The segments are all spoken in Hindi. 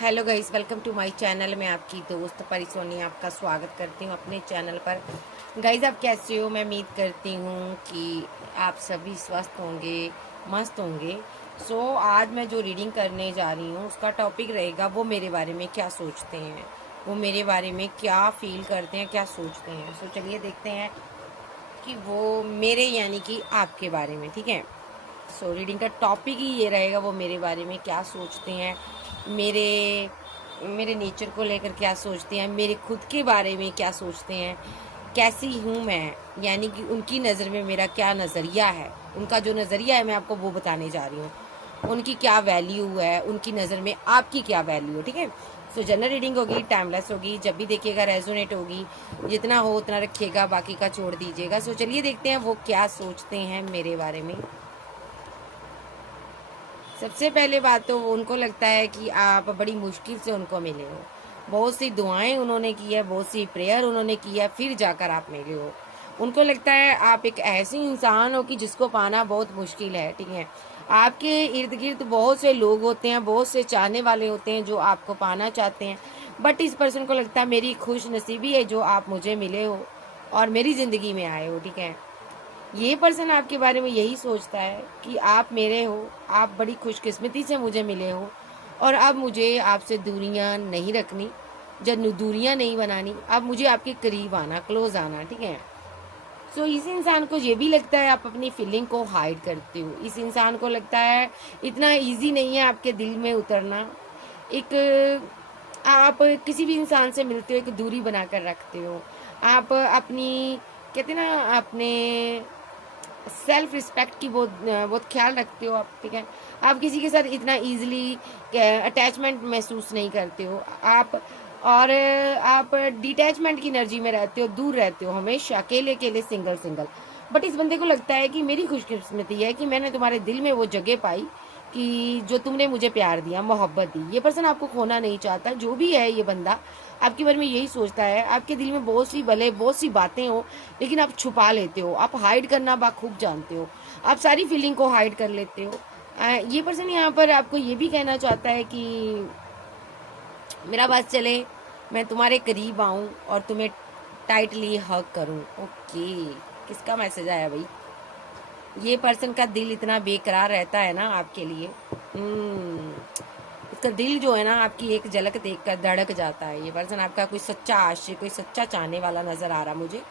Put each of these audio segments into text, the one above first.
Hello guys, welcome to my channel. मैं आपकी दोस्त परी सोनी आपका स्वागत करती हूँ अपने चैनल पर। गाइस, आप कैसे हो? मैं उम्मीद करती हूँ कि आप सभी स्वस्थ होंगे, मस्त होंगे। आज मैं जो रीडिंग करने जा रही हूँ उसका टॉपिक रहेगा वो मेरे बारे में क्या सोचते हैं, वो मेरे बारे में क्या फील करते हैं, क्या सोचते हैं। चलिए देखते हैं कि वो मेरे यानी कि आपके बारे में, ठीक है। रीडिंग का टॉपिक ही ये रहेगा वो मेरे बारे में क्या सोचते हैं, मेरे मेरे नेचर को लेकर क्या सोचते हैं, मेरे खुद के बारे में क्या सोचते हैं, कैसी हूँ मैं, यानी कि उनकी नज़र में मेरा क्या नज़रिया है। उनका जो नज़रिया है मैं आपको वो बताने जा रही हूँ। उनकी क्या वैल्यू है, उनकी नज़र में आपकी क्या वैल्यू है, ठीक है। जनरल रीडिंग होगी, टाइमलेस होगी, जब भी देखिएगा रेजोनेट होगी। जितना हो उतना रखिएगा, बाकी का छोड़ दीजिएगा। चलिए देखते हैं वो क्या सोचते हैं मेरे बारे में। सबसे पहले बात तो उनको लगता है कि आप बड़ी मुश्किल से उनको मिले हो। बहुत सी दुआएं उन्होंने की है, बहुत सी प्रेयर उन्होंने की है, फिर जाकर आप मिले हो। उनको लगता है आप एक ऐसे इंसान हो कि जिसको पाना बहुत मुश्किल है, ठीक है। आपके इर्द गिर्द बहुत से लोग होते हैं, बहुत से चाहने वाले होते हैं जो आपको पाना चाहते हैं। बट इस पर्सन को लगता है मेरी खुश नसीबी है जो आप मुझे मिले हो और मेरी ज़िंदगी में आए हो, ठीक है। ये पर्सन आपके बारे में यही सोचता है कि आप मेरे हो, आप बड़ी खुशकिस्मती से मुझे मिले हो और अब मुझे आपसे दूरियां नहीं रखनी, जब दूरियां नहीं बनानी, अब मुझे आपके करीब आना, क्लोज आना, ठीक है। इस इंसान को ये भी लगता है आप अपनी फीलिंग को हाइड करते हो। इस इंसान को लगता है इतना इजी नहीं है आपके दिल में उतरना। एक आप किसी भी इंसान से मिलते हो एक दूरी बनाकर रखते हो। आप अपनी, कहते ना, अपने सेल्फ रिस्पेक्ट की बहुत बहुत ख्याल रखते हो आप, ठीक है। आप किसी के साथ इतना इजीली अटैचमेंट महसूस नहीं करते हो आप। और आप डिटैचमेंट की एनर्जी में रहते हो, दूर रहते हो हमेशा, अकेले अकेले, सिंगल सिंगल। बट इस बंदे को लगता है कि मेरी खुशकिस्मती है कि मैंने तुम्हारे दिल में वो जगह पाई कि जो तुमने मुझे प्यार दिया, मोहब्बत दी। ये पर्सन आपको खोना नहीं चाहता। जो भी है ये बंदा आपके बारे में यही सोचता है। आपके दिल में बहुत सी, भले बहुत सी बातें हो, लेकिन आप छुपा लेते हो, आप हाइड करना बाखूब जानते हो, आप सारी फीलिंग को हाइड कर लेते हो। ये पर्सन यहाँ पर आपको ये भी कहना चाहता है कि मेरा बस चले, मैं तुम्हारे करीब आऊँ और तुम्हें टाइटली हग करूँ। ओके, किसका मैसेज आया भाई? ये पर्सन का दिल इतना बेकरार रहता है ना आपके लिए। इसका दिल जो है ना आपकी एक झलक देखकर धड़क जाता है। ये पर्सन आपका कोई सच्चा आशिक, कोई सच्चा चाहने वाला नजर आ रहा मुझे।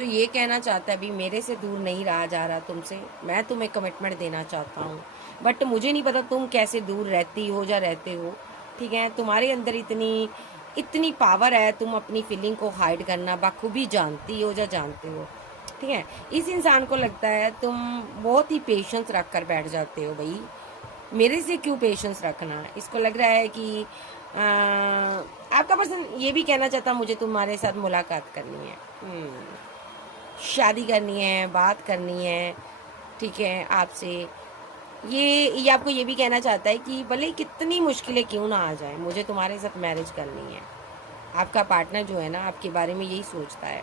ये कहना चाहता है अभी मेरे से दूर नहीं रहा जा रहा तुमसे, मैं तुम्हें कमिटमेंट देना चाहता हूँ। बट मुझे नहीं पता तुम कैसे दूर रहती हो या रहते हो, ठीक है। तुम्हारे अंदर इतनी इतनी पावर है, तुम अपनी फीलिंग को हाइड करना बाखूबी जानती हो या जानते हो, ठीक है। इस इंसान को लगता है तुम बहुत ही पेशेंस रख कर बैठ जाते हो। भाई मेरे से क्यों पेशेंस रखना? इसको लग रहा है कि आपका पर्सन ये भी कहना चाहता मुझे तुम्हारे साथ मुलाकात करनी है, शादी करनी है, बात करनी है, ठीक है, आपसे। ये आपको ये भी कहना चाहता है कि भले कितनी मुश्किलें क्यों ना आ जाए, मुझे तुम्हारे साथ मैरिज करनी है। आपका पार्टनर जो है ना आपके बारे में यही सोचता है।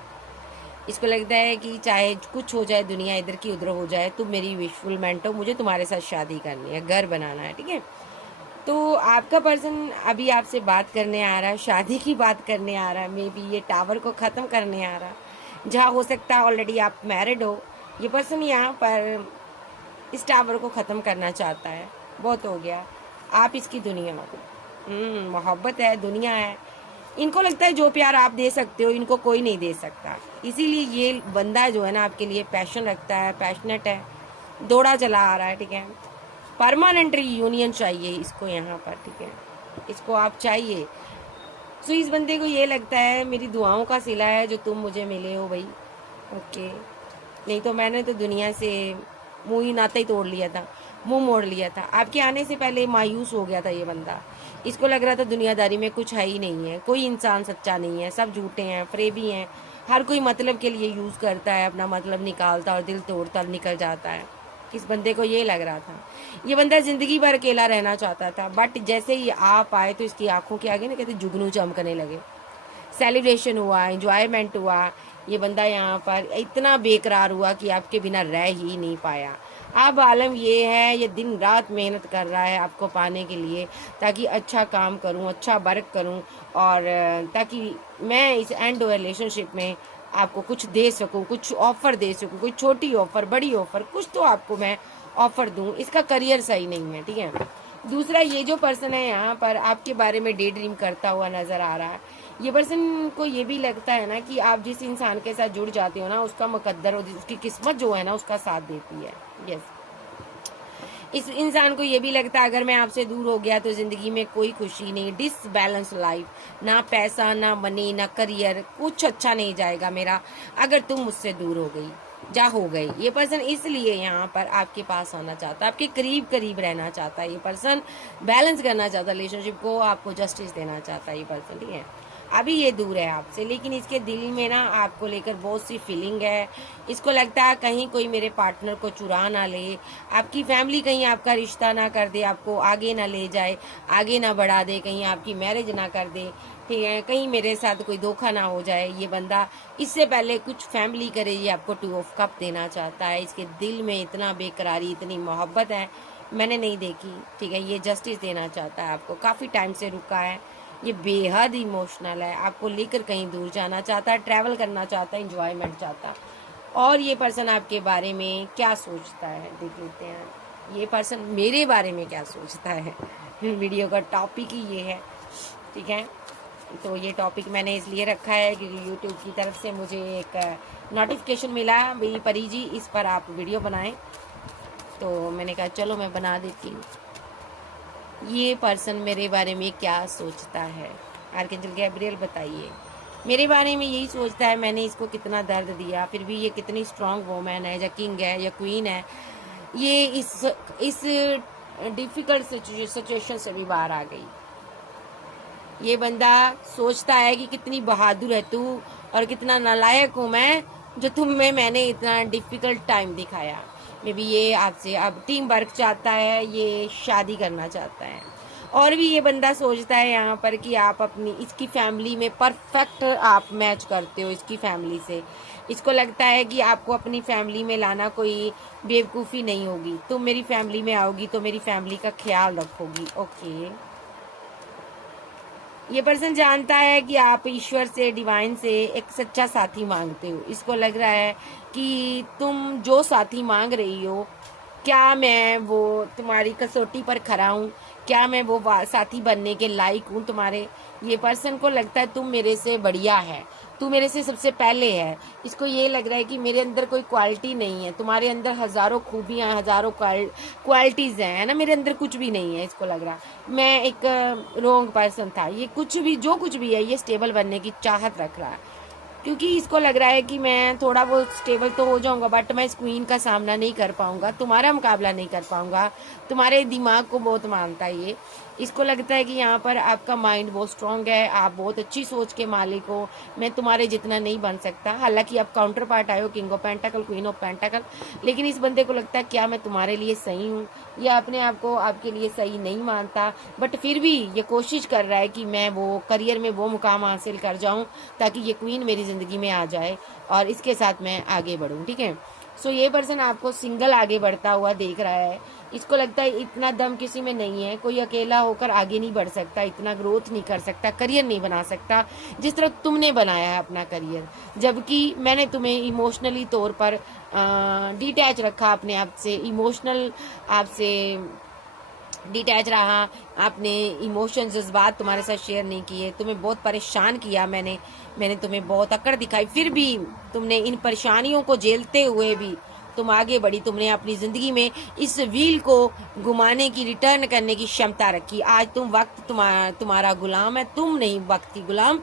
इसको लगता है कि चाहे कुछ हो जाए, दुनिया इधर की उधर हो जाए, तुम मेरी विशफुलमेंट हो, मुझे तुम्हारे साथ शादी करनी है, घर बनाना है, ठीक है। आपका पर्सन अभी आपसे बात करने आ रहा है, शादी की बात करने आ रहा है, मे बी ये टावर को ख़त्म करने आ रहा है। जहाँ हो सकता है ऑलरेडी आप मैरिड हो, ये पर्सन यहाँ पर इस टावर को ख़त्म करना चाहता है। बहुत हो गया, आप इसकी दुनिया हो। मोहब्बत है, दुनिया है। इनको लगता है जो प्यार आप दे सकते हो इनको कोई नहीं दे सकता। इसीलिए ये बंदा जो है ना आपके लिए पैशन रखता है, पैशनेट है, दौड़ा चला आ रहा है, ठीक है। परमानेंट यूनियन चाहिए इसको यहाँ पर, ठीक है। इसको आप चाहिए। इस बंदे को ये लगता है मेरी दुआओं का सिला है जो तुम मुझे मिले हो भाई। ओके, नहीं तो मैंने तो दुनिया से मुंह ही नाता ही तोड़ लिया था, मुंह मोड़ लिया था। आपके आने से पहले मायूस हो गया था ये बंदा। इसको लग रहा था दुनियादारी में कुछ है ही नहीं है, कोई इंसान सच्चा नहीं है, सब झूठे हैं, फरेबी हैं। हर कोई मतलब के लिए यूज़ करता है, अपना मतलब निकालता और दिल तोड़ता निकल जाता है। इस बंदे को ये लग रहा था। ये बंदा ज़िंदगी भर अकेला रहना चाहता था, बट जैसे ही आप आए तो इसकी आंखों के आगे ना, कहते जुगनू चमकने लगे। सेलिब्रेशन हुआ, एंजॉयमेंट हुआ। ये बंदा यहाँ पर इतना बेकरार हुआ कि आपके बिना रह ही नहीं पाया। अब आलम ये है, ये दिन रात मेहनत कर रहा है आपको पाने के लिए, ताकि अच्छा काम करूं, अच्छा वर्क करूं, और ताकि मैं इस एंड रिलेशनशिप में आपको कुछ दे सकूं, कुछ ऑफर दे सकूं, कोई छोटी ऑफर, बड़ी ऑफर, कुछ तो आपको मैं ऑफर दूं। इसका करियर सही नहीं है, ठीक है। दूसरा, ये जो पर्सन है यहाँ पर आपके बारे में डे ड्रीम करता हुआ नजर आ रहा है। ये पर्सन को ये भी लगता है ना कि आप जिस इंसान के साथ जुड़ जाते हो ना, उसका मुकद्दर और उसकी किस्मत जो है ना, उसका साथ देती है। यस, इस इंसान को ये भी लगता है अगर मैं आपसे दूर हो गया तो जिंदगी में कोई खुशी नहीं, डिसबैलेंस लाइफ, ना पैसा, ना मनी, ना करियर, कुछ अच्छा नहीं जाएगा मेरा अगर तुम मुझसे दूर हो गई, जा हो गई। ये पर्सन इसलिए यहाँ पर आपके पास आना चाहता है, आपके करीब करीब रहना चाहता है। ये पर्सन बैलेंस करना चाहता है रिलेशनशिप को, आपको जस्टिस देना चाहता है ये पर्सन, ठीक है। अभी ये दूर है आपसे, लेकिन इसके दिल में ना आपको लेकर बहुत सी फीलिंग है। इसको लगता है कहीं कोई मेरे पार्टनर को चुरा ना ले, आपकी फैमिली कहीं आपका रिश्ता ना कर दे, आपको आगे ना ले जाए, आगे ना बढ़ा दे, कहीं आपकी मैरिज ना कर दे, ठीक है, कहीं मेरे साथ कोई धोखा ना हो जाए। ये बंदा इससे पहले कुछ फैमिली करे, ये आपको 2 ऑफ कप देना चाहता है। इसके दिल में इतना बेकरारी, इतनी मोहब्बत है, मैंने नहीं देखी, ठीक है। ये जस्टिस देना चाहता है आपको, काफ़ी टाइम से रुका है, ये बेहद इमोशनल है, आपको लेकर कहीं दूर जाना चाहता है, ट्रैवल करना चाहता है, इंजॉयमेंट चाहता है। और ये पर्सन आपके बारे में क्या सोचता है देख लेते हैं। ये पर्सन मेरे बारे में क्या सोचता है, वीडियो का टॉपिक ही ये है, ठीक है। तो ये टॉपिक मैंने इसलिए रखा है क्योंकि यूट्यूब की तरफ से मुझे एक नोटिफिकेशन मिला, भाई परी जी इस पर आप वीडियो बनाएं, तो मैंने कहा चलो मैं बना देती हूँ। ये पर्सन मेरे बारे में क्या सोचता है, आर्कएंजल गैब्रियल बताइए। मेरे बारे में यही सोचता है, मैंने इसको कितना दर्द दिया, फिर भी ये कितनी स्ट्रांग वोमैन है, या किंग है, या क्वीन है, ये इस डिफिकल्ट सिचुएशन से भी बाहर आ गई। ये बंदा सोचता है कि कितनी बहादुर है तू और कितना नालायक हूँ मैं, जो मैंने इतना डिफिकल्ट टाइम दिखाया। मे बी ये आपसे अब टीम वर्क चाहता है, ये शादी करना चाहता है। और भी ये बंदा सोचता है यहाँ पर कि आप अपनी इसकी फैमिली में परफेक्ट आप मैच करते हो इसकी फैमिली से। इसको लगता है कि आपको अपनी फैमिली में लाना कोई बेवकूफ़ी नहीं होगी, तुम मेरी फैमिली में आओगी तो मेरी फैमिली का ख्याल रखोगी। ओके, ये पर्सन जानता है कि आप ईश्वर से, डिवाइन से एक सच्चा साथी मांगते हो। इसको लग रहा है कि तुम जो साथी मांग रही हो, क्या मैं वो तुम्हारी कसौटी पर खरा हूँ, क्या मैं वो साथी बनने के लायक हूँ तुम्हारे। ये पर्सन को लगता है तुम मेरे से बढ़िया है, तू मेरे से सबसे पहले है। इसको ये लग रहा है कि मेरे अंदर कोई क्वालिटी नहीं है, तुम्हारे अंदर हजारों खूबियाँ, हजारों क्वालिटीज़ हैं, है ना, मेरे अंदर कुछ भी नहीं है। इसको लग रहा मैं एक रॉन्ग पर्सन था। ये कुछ भी, जो कुछ भी है, ये स्टेबल बनने की चाहत रख रहा है, क्योंकि इसको लग रहा है कि मैं थोड़ा बहुत स्टेबल तो हो जाऊंगा, बट मैं इस क्वीन का सामना नहीं कर पाऊंगा, तुम्हारा मुकाबला नहीं कर पाऊंगा। तुम्हारे दिमाग को बहुत मानता है ये। इसको लगता है कि यहाँ पर आपका माइंड बहुत स्ट्रांग है, आप बहुत अच्छी सोच के मालिक हो, मैं तुम्हारे जितना नहीं बन सकता। हालांकि आप काउंटर पार्ट आए हो, किंग ऑफ पेंटाकल, क्वीन ऑफ पेंटाकल, लेकिन इस बंदे को लगता है क्या मैं तुम्हारे लिए सही हूँ, या अपने आप को आपके लिए सही नहीं मानता, बट फिर भी ये कोशिश कर रहा है कि मैं वो करियर में वो मुकाम हासिल कर जाऊँ ताकि ये क्वीन मेरी ज़िंदगी में आ जाए और इसके साथ मैं आगे बढ़ूँ, ठीक है। सो ये पर्सन आपको सिंगल आगे बढ़ता हुआ देख रहा है। इसको लगता है इतना दम किसी में नहीं है, कोई अकेला होकर आगे नहीं बढ़ सकता, इतना ग्रोथ नहीं कर सकता, करियर नहीं बना सकता जिस तरह तुमने बनाया है अपना करियर। जबकि मैंने तुम्हें इमोशनली तौर पर डिटैच रखा अपने आप से, इमोशनल आपसे डिटैच रहा, आपने इमोशन, जज्बात तुम्हारे साथ शेयर नहीं किए, तुम्हें बहुत परेशान किया मैंने तुम्हें बहुत अकड़ दिखाई, फिर भी तुमने इन परेशानियों को झेलते हुए भी तुम आगे बढ़ी। तुमने अपनी ज़िंदगी में इस व्हील को घुमाने की, रिटर्न करने की क्षमता रखी। आज तुम वक्त तुम्हारा गुलाम है, तुम नहीं वक्त की गुलाम।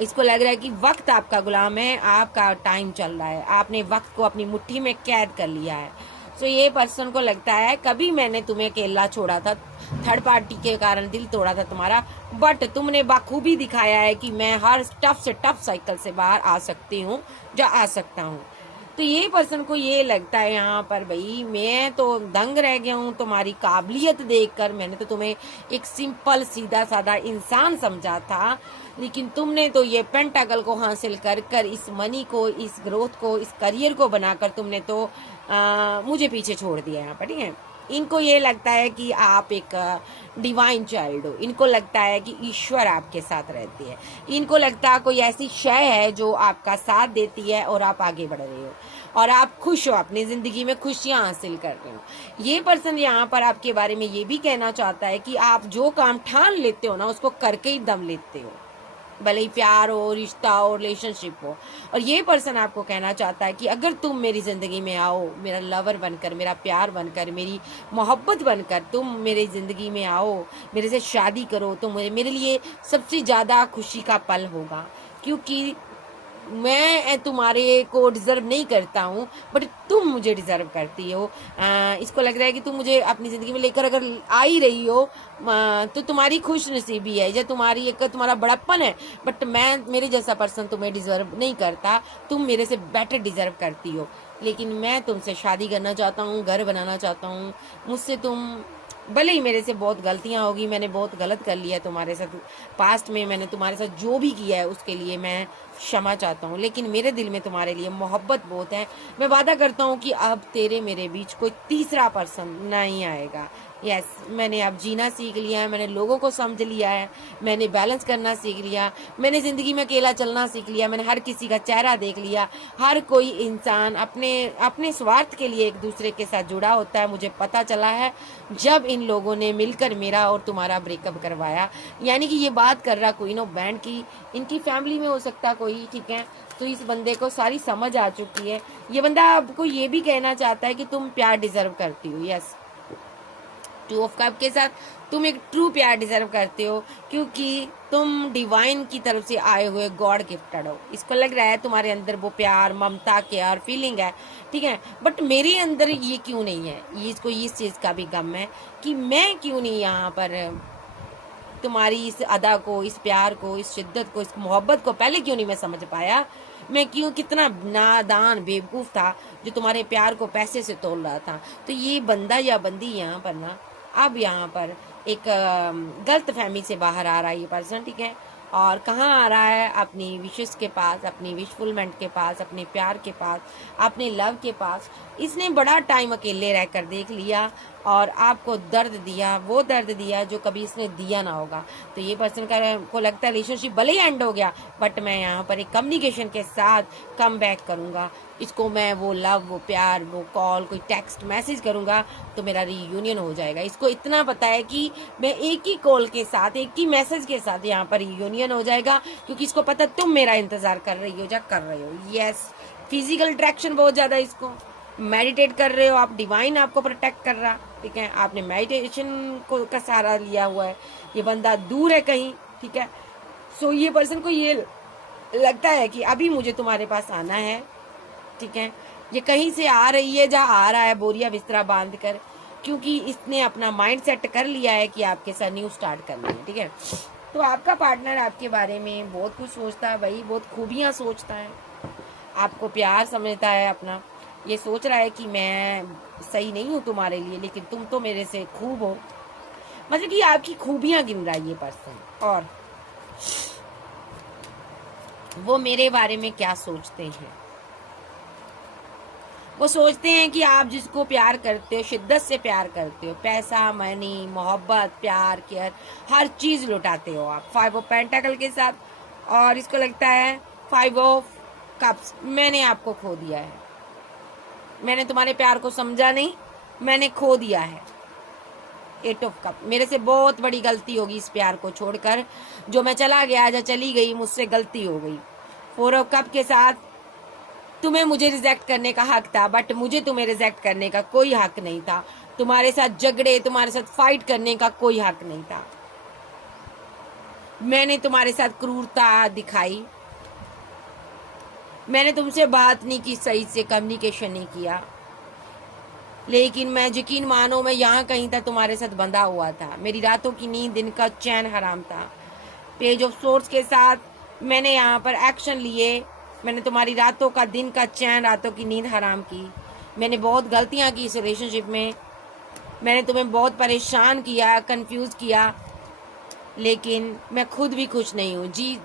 इसको लग रहा है कि वक्त आपका गुलाम है, आपका टाइम चल रहा है, आपने वक्त को अपनी मुट्ठी में कैद कर लिया है। तो ये पर्सन को लगता है कभी मैंने तुम्हें अकेला छोड़ा था, थर्ड पार्टी के कारण दिल तोड़ा था तुम्हारा, बट तुमने बखूबी दिखाया है कि मैं हर टफ से टफ साइकिल से बाहर आ सकती हूँ, आ सकता हूँ। तो ये पर्सन को ये लगता है यहाँ पर, भाई मैं तो दंग रह गया हूँ तुम्हारी काबिलियत देखकर। मैंने तो तुम्हें एक सिंपल सीधा साधा इंसान समझा था, लेकिन तुमने तो ये पेंटाकल को हासिल कर कर, इस मनी को, इस ग्रोथ को, इस करियर को बनाकर तुमने तो मुझे पीछे छोड़ दिया यहाँ पर। ठीक है, इनको ये लगता है कि आप एक डिवाइन चाइल्ड हो। इनको लगता है कि ईश्वर आपके साथ रहती है। इनको लगता है कोई ऐसी शय है जो आपका साथ देती है और आप आगे बढ़ रहे हो और आप खुश हो, अपनी जिंदगी में खुशियां हासिल कर रहे हो। ये पर्सन यहाँ पर आपके बारे में ये भी कहना चाहता है कि आप जो काम ठान लेते हो ना, उसको करके ही दम लेते हो, भले ही प्यार हो, रिश्ता हो, रिलेशनशिप हो। और ये पर्सन आपको कहना चाहता है कि अगर तुम मेरी ज़िंदगी में आओ, मेरा लवर बनकर, मेरा प्यार बनकर, मेरी मोहब्बत बनकर तुम मेरी ज़िंदगी में आओ, मेरे से शादी करो, तो मेरे लिए सबसे ज़्यादा खुशी का पल होगा। क्योंकि मैं तुम्हारे को डिज़र्व नहीं करता हूँ, बट तुम मुझे डिज़र्व करती हो। इसको लग रहा है कि तुम मुझे अपनी ज़िंदगी में लेकर अगर आ ही रही हो तो तुम्हारी खुश नसीबी है या तुम्हारी एक तुम्हारा बड़प्पन है, बट मेरे जैसा पर्सन तुम्हें डिज़र्व नहीं करता। तुम मेरे से बेटर डिज़र्व करती हो, लेकिन मैं तुमसे शादी करना चाहता हूँ, घर बनाना चाहता हूँ। मुझसे तुम, भले ही मेरे से बहुत गलतियां होगी, मैंने बहुत गलत कर लिया तुम्हारे साथ, पास्ट में मैंने तुम्हारे साथ जो भी किया है उसके लिए मैं क्षमा चाहता हूँ, लेकिन मेरे दिल में तुम्हारे लिए मोहब्बत बहुत है। मैं वादा करता हूँ कि अब तेरे मेरे बीच कोई तीसरा पर्सन नहीं आएगा। यस, मैंने अब जीना सीख लिया है, मैंने लोगों को समझ लिया है, मैंने बैलेंस करना सीख लिया, मैंने ज़िंदगी में अकेला चलना सीख लिया, मैंने हर किसी का चेहरा देख लिया। हर कोई इंसान अपने अपने स्वार्थ के लिए एक दूसरे के साथ जुड़ा होता है। मुझे पता चला है जब इन लोगों ने मिलकर मेरा और तुम्हारा ब्रेकअप करवाया। यानी कि ये बात कर रहा क्वीन ऑफ बैंड की, इनकी फैमिली में हो सकता कोई, ठीक है। तो इस बंदे को सारी समझ आ चुकी है। ये बंदा आपको ये भी कहना चाहता है कि तुम प्यार डिजर्व करती हो। यस, 2 ऑफ कप के साथ तुम एक ट्रू प्यार डिजर्व करते हो, क्योंकि तुम डिवाइन की तरफ से आए हुए गॉड गिफ्टेड हो। इसको लग रहा है तुम्हारे अंदर वो प्यार, ममता, केयर, फीलिंग है, ठीक है। बट मेरे अंदर ये क्यों नहीं है, ये इसको इस चीज़ का भी गम है कि मैं क्यों नहीं यहाँ पर तुम्हारी इस अदा को, इस प्यार को, इस शिद्दत को, इस मोहब्बत को पहले क्यों नहीं मैं समझ पाया। मैं क्यों, कितना नादान बेवकूफ़ था जो तुम्हारे प्यार को पैसे से तोल रहा था। तो ये बंदा या बंदी यहाँ पर ना, अब यहाँ पर एक गलत फहमी से बाहर आ रहा है ये पर्सन, ठीक है। और कहाँ आ रहा है, अपनी विशेस के पास, अपनी विशफुलमेंट के पास, अपने प्यार के पास, अपने लव के पास। इसने बड़ा टाइम अकेले रहकर देख लिया और आपको दर्द दिया, वो दर्द दिया जो कभी इसने दिया ना होगा। तो ये पर्सन को लगता है रिलेशनशिप भले ही एंड हो गया, बट मैं यहाँ पर एक कम्युनिकेशन के साथ कम बैक करूँगा। इसको मैं वो लव, वो प्यार, वो कॉल, कोई टेक्स्ट मैसेज करूँगा तो मेरा रीयूनियन हो जाएगा। इसको इतना पता है कि मैं एक ही कॉल के साथ, एक ही मैसेज के साथ यहाँ पर रीयूनियन हो जाएगा, क्योंकि इसको पता तुम मेरा इंतज़ार कर रही हो या कर रहे हो। यस, फिजिकल अट्रैक्शन बहुत ज़्यादा, इसको मेडिटेट कर रहे हो आप, डिवाइन आपको प्रोटेक्ट कर रहा, ठीक है। आपने मेडिटेशन को का सहारा लिया हुआ है। ये बंदा दूर है कहीं, ठीक है। सो ये पर्सन को ये लगता है कि अभी मुझे तुम्हारे पास आना है, ठीक है। ये कहीं से आ रही है, जहाँ आ रहा है बोरिया बिस्तरा बांध कर, क्योंकि इसने अपना माइंड सेट कर लिया है कि आपके साथ न्यू स्टार्ट करना है, ठीक है। तो आपका पार्टनर आपके बारे में बहुत कुछ सोचता है भाई, बहुत खूबियाँ सोचता है, आपको प्यार समझता है अपना। ये सोच रहा है कि मैं सही नहीं हूँ तुम्हारे लिए, लेकिन तुम तो मेरे से खूब हो। मतलब कि आपकी खूबियाँ गिन रहा है ये पर्सन। और वो मेरे बारे में क्या सोचते हैं, वो सोचते हैं कि आप जिसको प्यार करते हो, शिद्दत से प्यार करते हो, पैसा, मनी, मोहब्बत, प्यार, केयर, हर चीज़ लुटाते हो आप 5 ऑफ पेंटाकल के साथ। और इसको लगता है 5 ऑफ कप्स, मैंने आपको खो दिया है, मैंने तुम्हारे प्यार को समझा नहीं, मैंने खो दिया है। 8 ऑफ कप, मेरे से बहुत बड़ी गलती होगी इस प्यार को छोड़कर, जो मैं चला गया या चली गई, मुझसे गलती हो गई। 4 ऑफ कप के साथ तुम्हें मुझे रिजेक्ट करने का हक था, बट मुझे तुम्हें रिजेक्ट करने का कोई हक नहीं था। तुम्हारे साथ झगड़े, तुम्हारे साथ फाइट करने का कोई हक नहीं था। मैंने तुम्हारे साथ क्रूरता दिखाई, मैंने तुमसे बात नहीं की, सही से कम्युनिकेशन नहीं किया, लेकिन मैं यकीन मानो मैं यहाँ कहीं था, तुम्हारे साथ बंधा हुआ था। मेरी रातों की नींद, दिन का चैन हराम था। पेज ऑफ सोर्स के साथ मैंने यहाँ पर एक्शन लिए, मैंने तुम्हारी रातों का, दिन का चैन, रातों की नींद हराम की। मैंने बहुत गलतियां की इस रिलेशनशिप में। मैंने तुम्हें बहुत परेशान किया, कंफ्यूज किया, लेकिन मैं खुद भी खुश नहीं हूँ जी।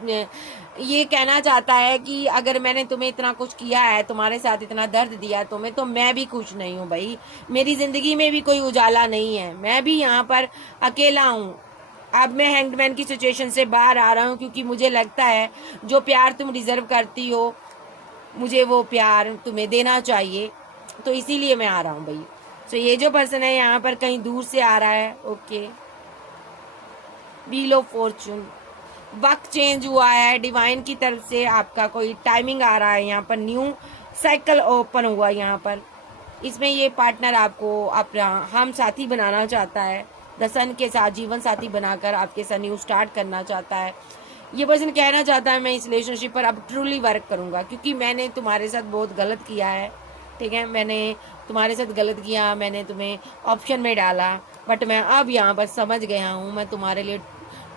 ये कहना चाहता है कि अगर मैंने तुम्हें इतना कुछ किया है, तुम्हारे साथ इतना दर्द दिया तुम्हें, तो मैं भी खुश नहीं हूँ भाई। मेरी जिंदगी में भी कोई उजाला नहीं है, मैं भी यहाँ पर अकेला हूँ। अब मैं हैंगमैन की सिचुएशन से बाहर आ रहा हूँ, क्योंकि मुझे लगता है जो प्यार तुम डिजर्व करती हो, मुझे वो प्यार तुम्हें देना चाहिए, तो इसीलिए मैं आ रहा हूँ भाई। तो ये जो पर्सन है यहाँ पर कहीं दूर से आ रहा है। ओके, व्हील ऑफ फॉर्चून, वक्त चेंज हुआ है, डिवाइन की तरफ से आपका कोई टाइमिंग आ रहा है, यहाँ पर न्यू साइकिल ओपन हुआ यहाँ पर। इसमें ये पार्टनर आपको अपना हम साथी बनाना चाहता है, द सन के साथ जीवन साथी बनाकर आपके साथ न्यू स्टार्ट करना चाहता है। ये पर्सन कहना चाहता है मैं इस रिलेशनशिप पर अब ट्रूली वर्क करूंगा, क्योंकि मैंने तुम्हारे साथ बहुत गलत किया है। ठीक है, मैंने तुम्हारे साथ गलत किया, मैंने तुम्हें ऑप्शन में डाला, बट मैं अब यहाँ पर समझ गया हूँ, मैं तुम्हारे लिए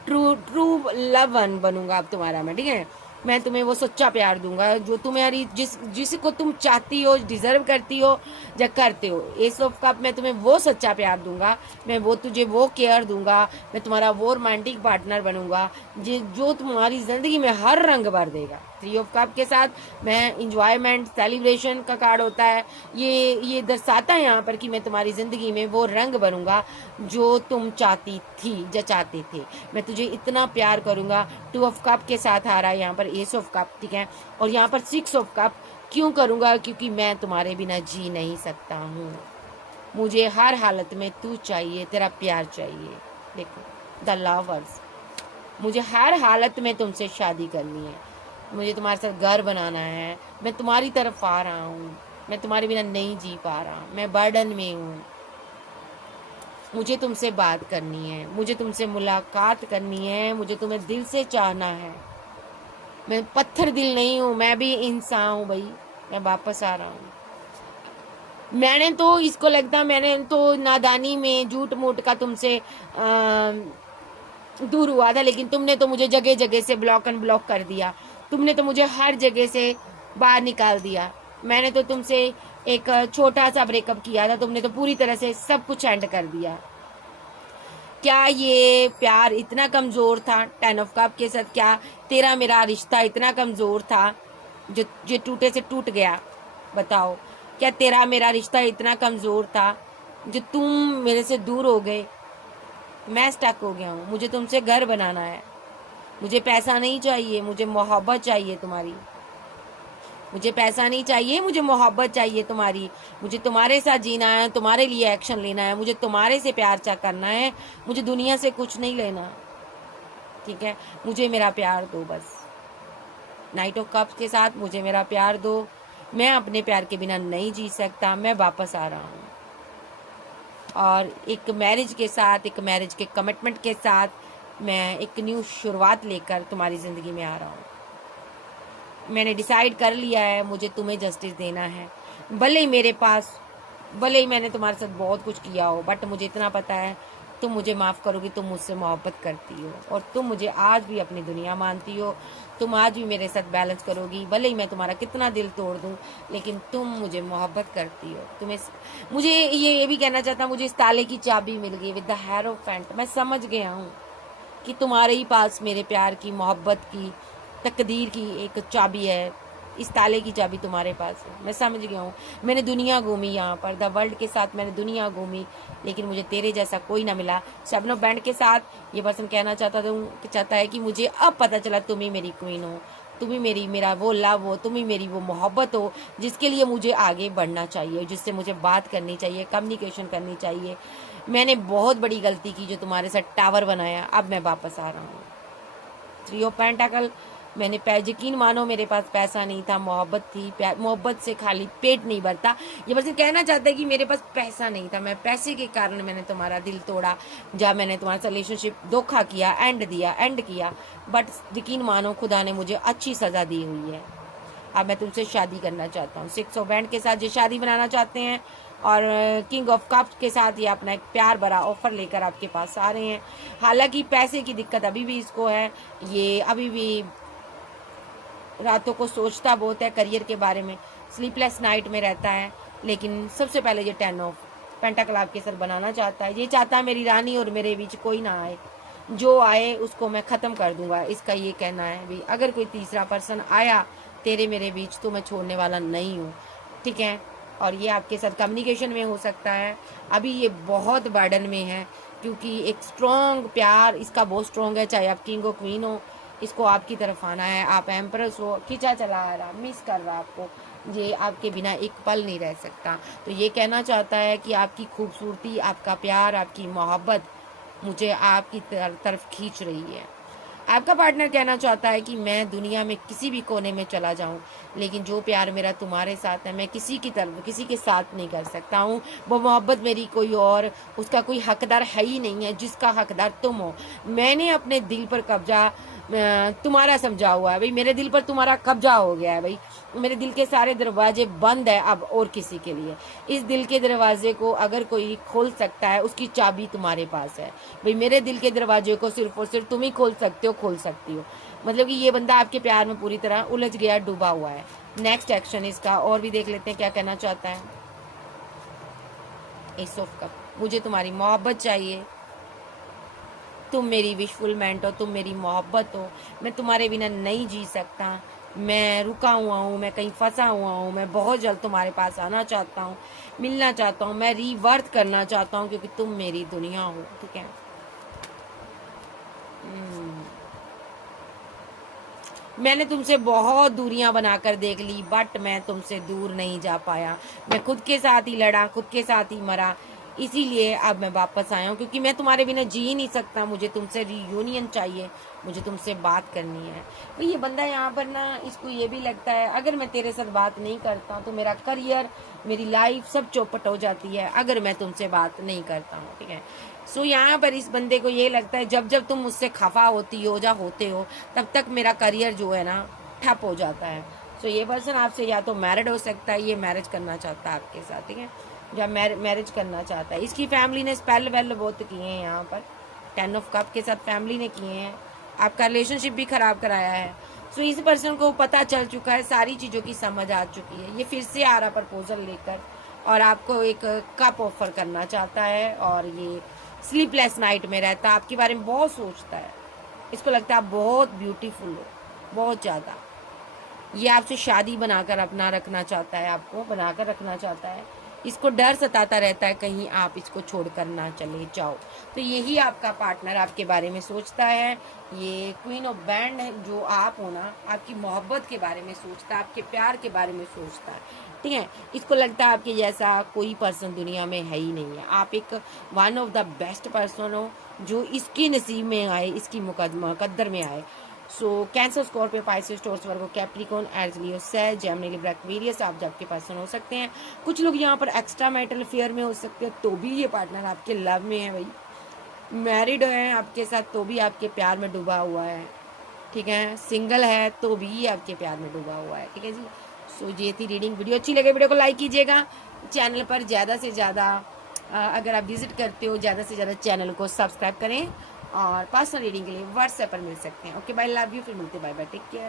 ट्रू ट्रू लव वन बनूंगा अब तुम्हारा मैं। ठीक है, मैं तुम्हें वो सच्चा प्यार दूंगा जो तुम्हारी जिसको तुम चाहती हो, डिजर्व करती हो या करते हो। एस ऑफ कप, मैं तुम्हें वो सच्चा प्यार दूंगा, मैं वो तुझे वो केयर दूंगा, मैं तुम्हारा वो रोमांटिक पार्टनर बनूंगा जो तुम्हारी जिंदगी में हर रंग भर देगा। थ्री ऑफ कप के साथ मैं इंजॉयमेंट, सेलिब्रेशन का कार्ड होता है, ये दर्शाता है यहाँ पर कि मैं तुम्हारी जिंदगी में वो रंग बनूंगा जो तुम चाहती थी या चाहते थे। मैं तुझे इतना प्यार करूंगा। टू ऑफ कप के साथ आ रहा है यहाँ पर एस ऑफ कप। ठीक है, और यहाँ पर सिक्स ऑफ कप क्यों करूंगा, क्योंकि मैं तुम्हारे बिना जी नहीं सकता हूँ। मुझे हर हालत में तू चाहिए, तेरा प्यार चाहिए। देखो, द लवर्स, मुझे हर हालत में तुमसे शादी करनी है, मुझे तुम्हारे साथ घर बनाना है, मैं तुम्हारी तरफ आ रहा हूँ, मैं तुम्हारे बिना नहीं जी पा रहा, मैं बर्डन में हूँ, मुझे तुमसे बात करनी है, मुझे तुमसे मुलाकात करनी है, मुझे तुम्हें दिल से चाहना है। मैं पत्थर दिल नहीं हूँ, मैं भी इंसान हूँ भाई, मैं वापस आ रहा हूँ। मैंने तो इसको लगता, मैंने तो नादानी में झूठ मूठ का तुमसे दूर हुआ था, लेकिन तुमने तो मुझे जगह जगह से ब्लॉक एंड ब्लॉक कर दिया, तुमने तो मुझे हर जगह से बाहर निकाल दिया। मैंने तो तुमसे एक छोटा सा ब्रेकअप किया था, तुमने तो पूरी तरह से सब कुछ एंड कर दिया। क्या ये प्यार इतना कमजोर था? टेन ऑफ कप के साथ क्या तेरा मेरा रिश्ता इतना कमजोर था जो टूटे से टूट गया? बताओ, क्या तेरा मेरा रिश्ता इतना कमजोर था जो तुम मेरे से दूर हो गए? मैं स्टक हो गया हूँ, मुझे तुमसे घर बनाना है, मुझे पैसा नहीं चाहिए, मुझे मोहब्बत चाहिए तुम्हारी। मुझे पैसा नहीं चाहिए, मुझे मोहब्बत चाहिए तुम्हारी। मुझे तुम्हारे साथ जीना है, तुम्हारे लिए एक्शन लेना है, मुझे तुम्हारे से प्यार चा करना है, मुझे दुनिया से कुछ नहीं लेना। ठीक है, मुझे मेरा प्यार दो बस। नाइट ऑफ कप्स के साथ मुझे मेरा प्यार दो, मैं अपने प्यार के बिना नहीं जी सकता, मैं वापस आ रहा हूँ। और एक मैरिज के साथ, एक मैरिज के कमिटमेंट के साथ मैं एक न्यू शुरुआत लेकर तुम्हारी ज़िंदगी में आ रहा हूँ। मैंने डिसाइड कर लिया है, मुझे तुम्हें जस्टिस देना है। भले ही मैंने तुम्हारे साथ बहुत कुछ किया हो, बट मुझे इतना पता है तुम मुझे माफ़ करोगी, तुम मुझसे मोहब्बत करती हो और तुम मुझे आज भी अपनी दुनिया मानती हो। तुम आज भी मेरे साथ बैलेंस करोगी, भले ही मैं तुम्हारा कितना दिल तोड़ दूं, लेकिन तुम मुझे मोहब्बत करती हो। तुम्हें मुझे ये भी कहना चाहता, मुझे इस ताले की चाबी मिल गई विद द हेरोफेंट। मैं समझ गया हूँ कि तुम्हारे ही पास मेरे प्यार की, मोहब्बत की, तकदीर की एक चाबी है। इस ताले की चाबी तुम्हारे पास है, मैं समझ गया हूँ। मैंने दुनिया घूमी, यहाँ पर द वर्ल्ड के साथ मैंने दुनिया घूमी, लेकिन मुझे तेरे जैसा कोई ना मिला। शबनम बैंड के साथ ये पर्सन कहना चाहता है कि मुझे अब पता चला तुम ही मेरी क्वीन हो, तुम ही मेरा वो लव हो, तुम ही मेरी वो मोहब्बत हो जिसके लिए मुझे आगे बढ़ना चाहिए, जिससे मुझे बात करनी चाहिए, कम्युनिकेशन करनी चाहिए। मैंने बहुत बड़ी गलती की जो तुम्हारे साथ टावर बनाया, अब मैं वापस आ रहा हूँ। थ्री ऑफ पेंटाकल, मैंने यकीन मानो मेरे पास पैसा नहीं था, मोहब्बत थी, मोहब्बत से खाली पेट नहीं भरता। ये बस कहना चाहता है कि मेरे पास पैसा नहीं था, मैं पैसे के कारण मैंने तुम्हारा दिल तोड़ा, जब मैंने तुम्हारा रिलेशनशिप धोखा किया, एंड किया। बट यकीन मानो खुदा ने मुझे अच्छी सज़ा दी हुई है। अब मैं तुमसे शादी करना चाहता हूँ। सिक्स ऑफ बैंड के साथ जो शादी बनाना चाहते हैं और किंग ऑफ कप्स के साथ ये अपना एक प्यार भरा ऑफर लेकर आपके पास आ रहे हैं। हालांकि पैसे की दिक्कत अभी भी इसको है, ये अभी भी रातों को सोचता बहुत है करियर के बारे में, स्लीपलेस नाइट में रहता है, लेकिन सबसे पहले ये 10 ऑफ पेंटाक्ल के सर बनाना चाहता है। ये चाहता है मेरी रानी और मेरे बीच कोई ना आए, जो आए उसको मैं ख़त्म कर दूंगा, इसका ये कहना है भी अगर कोई तीसरा पर्सन आया तेरे मेरे बीच तो मैं छोड़ने वाला नहीं हूँ, ठीक है। और ये आपके साथ कम्युनिकेशन में हो सकता है, अभी ये बहुत बर्डन में है क्योंकि एक स्ट्रॉन्ग प्यार इसका बहुत स्ट्रॉन्ग है, चाहे आप किंग हो क्वीन हो, इसको आपकी तरफ आना है, आप एम्प्रेस हो, खींचा चला आ रहा, मिस कर रहा आपको, ये आपके बिना एक पल नहीं रह सकता। तो ये कहना चाहता है कि आपकी खूबसूरती, आपका प्यार, आपकी मोहब्बत मुझे आपकी तरफ खींच रही है। आपका पार्टनर कहना चाहता है कि मैं दुनिया में किसी भी कोने में चला जाऊं, लेकिन जो प्यार मेरा तुम्हारे साथ है मैं किसी की तरफ किसी के साथ नहीं कर सकता हूं। वो मोहब्बत मेरी कोई और उसका कोई हकदार है ही नहीं है, जिसका हकदार तुम हो। मैंने अपने दिल पर कब्जा तुम्हारा समझा हुआ है भाई, मेरे दिल पर तुम्हारा कब्जा हो गया है भाई, मेरे दिल के सारे दरवाजे बंद है अब और किसी के लिए। इस दिल के दरवाजे को अगर कोई खोल सकता है उसकी चाबी तुम्हारे पास है भाई, मेरे दिल के दरवाजे को सिर्फ और सिर्फ तुम ही खोल सकते हो, खोल सकती हो। मतलब कि ये बंदा आपके प्यार में पूरी तरह उलझ गया, डूबा हुआ है। नेक्स्ट एक्शन इसका और भी देख लेते हैं क्या कहना चाहता है। एस ऑफ कप, मुझे तुम्हारी मोहब्बत चाहिए, तुम मेरी विशफुलमेंट हो, तुम मेरी मोहब्बत हो, मैं तुम्हारे बिना नहीं जी सकता, मैं रुका हुआ हूँ, मैं कहीं फंसा हुआ हूँ, मैं बहुत जल्द तुम्हारे पास आना चाहता हूँ, मिलना चाहता हूँ, मैं रीबर्थ करना चाहता हूँ क्योंकि तुम मेरी दुनिया हो, ठीक है। मैंने तुमसे बहुत दूरियां बनाकर देख ली बट मैं तुमसे दूर नहीं जा पाया, मैं खुद के साथ ही लड़ा, खुद के साथ ही मरा, इसीलिए अब मैं वापस आया हूँ क्योंकि मैं तुम्हारे बिना जी नहीं सकता, मुझे तुमसे रीयूनियन चाहिए, मुझे तुमसे बात करनी है। तो ये बंदा यहाँ पर ना, इसको ये भी लगता है अगर मैं तेरे साथ बात नहीं करता तो मेरा करियर, मेरी लाइफ सब चौपट हो जाती है अगर मैं तुमसे बात नहीं करता हूँ, ठीक है। सो यहाँ पर इस बंदे को ये लगता है जब जब तुम मुझसे खफा होती हो या होते हो तब तक मेरा करियर जो है ना ठप हो जाता है। सो ये पर्सन आपसे या तो मैरिड हो सकता है, ये मैरिज करना चाहता है आपके साथ, ठीक है, या मैरिज करना चाहता है। इसकी फैमिली ने स्पेल वेल बहुत किए हैं यहाँ पर, 10 ऑफ कप के साथ फैमिली ने किए हैं, आपका रिलेशनशिप भी खराब कराया है। सो इस पर्सन को पता चल चुका है, सारी चीज़ों की समझ आ चुकी है, ये फिर से आ रहा प्रपोजल लेकर और आपको एक कप ऑफर करना चाहता है। और ये स्लीपलेस नाइट में रहता है, आपके बारे में बहुत सोचता है, इसको लगता है आप बहुत ब्यूटीफुल हो, बहुत ज़्यादा। ये आपसे शादी बनाकर अपना रखना चाहता है, आपको बनाकर रखना चाहता है, इसको डर सताता रहता है कहीं आप इसको छोड़कर ना चले जाओ। तो यही आपका पार्टनर आपके बारे में सोचता है। ये क्वीन ऑफ बैंड है जो आप हो ना, आपकी मोहब्बत के बारे में सोचता है, आपके प्यार के बारे में सोचता है, ठीक है। इसको लगता है आपके जैसा कोई पर्सन दुनिया में है ही नहीं है, आप एक one of the best person हो जो इसके नसीब में आए, इसकी मुकद्दर में आए। सो कैंसर, स्कॉर्पियो, पाइसेस, टॉरस, वर्गो, कैप्रिकॉर्न, एरीज, लियो, सैज, जेमिनी, लिब्रा, एक्वेरियस आप जब के पर्सन हो सकते हैं। कुछ लोग यहाँ पर एक्स्ट्रा मैरिटल अफेयर में हो सकते हैं तो भी ये पार्टनर आपके लव में है भाई, मैरिड है आपके साथ तो भी आपके प्यार में डूबा हुआ है, ठीक है, सिंगल है तो भी आपके प्यार में डूबा हुआ है, ठीक है जी। सो ये थी रीडिंग। वीडियो अच्छी लगे वीडियो को लाइक कीजिएगा, चैनल पर ज़्यादा से ज़्यादा अगर आप विजिट करते हो ज़्यादा से ज़्यादा चैनल को सब्सक्राइब करें और पर्सनल रीडिंग के लिए व्हाट्सएप पर मिल सकते हैं। ओके बाय, लव यू, फिर मिलते, बाय बाय, टेक केयर।